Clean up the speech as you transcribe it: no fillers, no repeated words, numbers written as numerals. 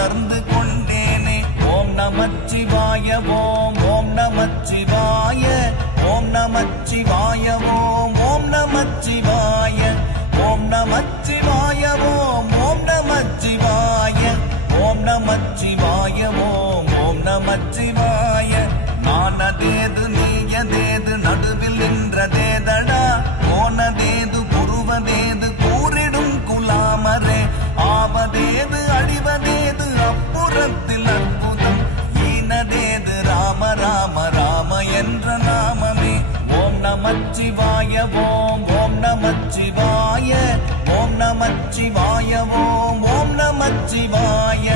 உணர்ந்து கொண்டேனே. ஓம் நமச்சிவாய ஓம் ஓம் நமச்சிவாய ஓம் நமச்சிவாய ஓம் ஓம் நமச்சிவாய ஓம் நமச்சிவாய ஓம் ஓம் நமச்சிவாய ஓம் நமச்சிவாய ஓம் ஓம் நமச்சிவாய. நானதேது நீயதேது நடுவில் நின்றதேதடா, போனதேது புருவதேது கூறிடும் குலாமரே, ஆவதேது அழிவதேது அப்புறத்தில் அற்புதம், ஈனதேது ராம ராம ராம என்ற நாமமே. ஓம் நமச்சிவாய ஓம் ஓம் நமச்சிவாய ஓம் நமச்சிவாய ஓம் ஓம் நமச்சிவாய.